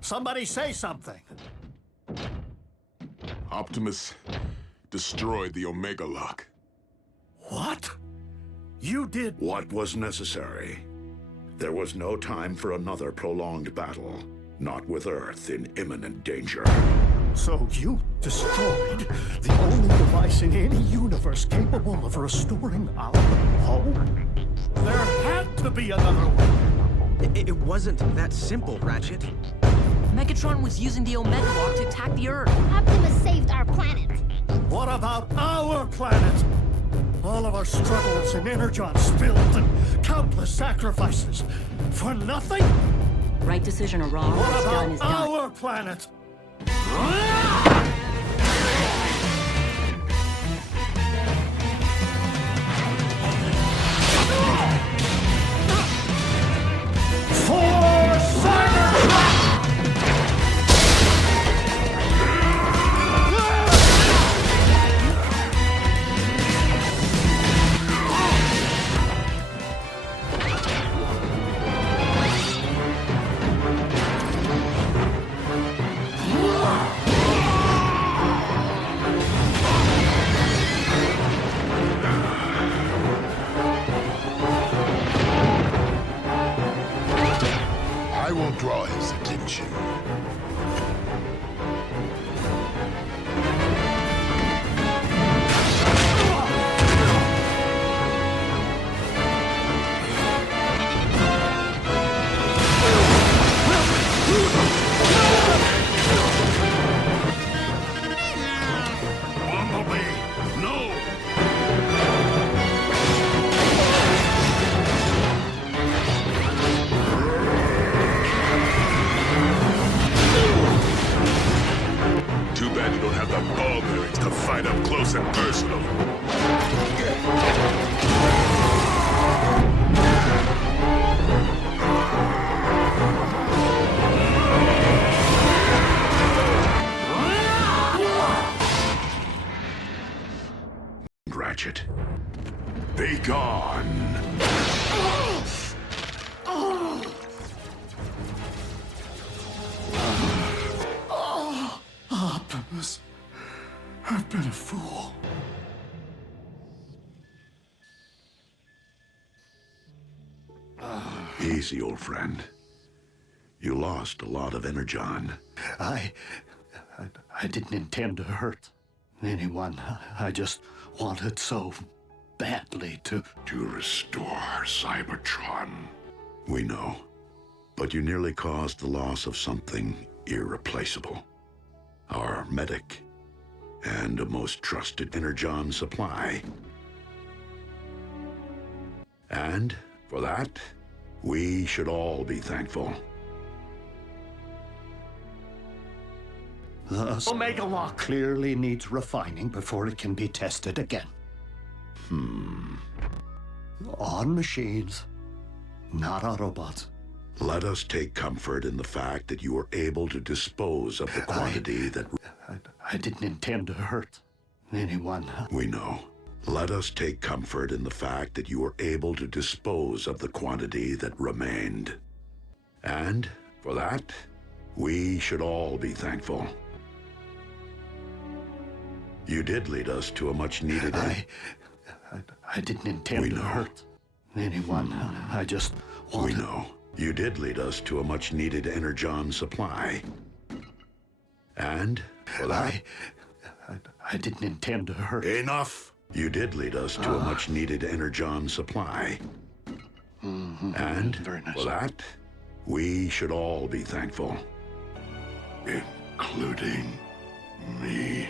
Somebody say something. Optimus destroyed the Omega Lock. What? You did... What was necessary? There was no time for another prolonged battle, not with Earth in imminent danger. So you destroyed the only device in any universe capable of restoring our home? There had to be another way. It wasn't that simple, Ratchet. Megatron was using the Omega Lock to attack the Earth. Optimus saved our planet. What about our planet? All of our struggles and energon spilled and countless sacrifices for nothing? Right decision or wrong, What what's done about is done. our planet? For Cybertron! I won't draw his attention. Bumblebee, no! Too bad you don't have the ball bearings to fight up close and personal. Ratchet, be gone. Optimus, I've been a fool. Easy, old friend. You lost a lot of energon. I didn't intend to hurt anyone. I just wanted so badly to... To restore Cybertron. We know. But you nearly caused the loss of something irreplaceable. Our medic. And a most trusted energon supply. And for that, we should all be thankful. The Omega Lock clearly needs refining before it can be tested again. On machines, not Autobots. Let us take comfort in the fact that you were able to dispose of the quantity that... I didn't intend to hurt anyone. We know. Let us take comfort in the fact that you were able to dispose of the quantity that remained. And for that, we should all be thankful. You did lead us to a much-needed... I didn't intend to hurt anyone. I just wanted... We know. You did lead us to a much-needed energon supply. And for that... I didn't intend to hurt... Enough! You did lead us to a much-needed energon supply. And Very nice. for that, we should all be thankful. Including me.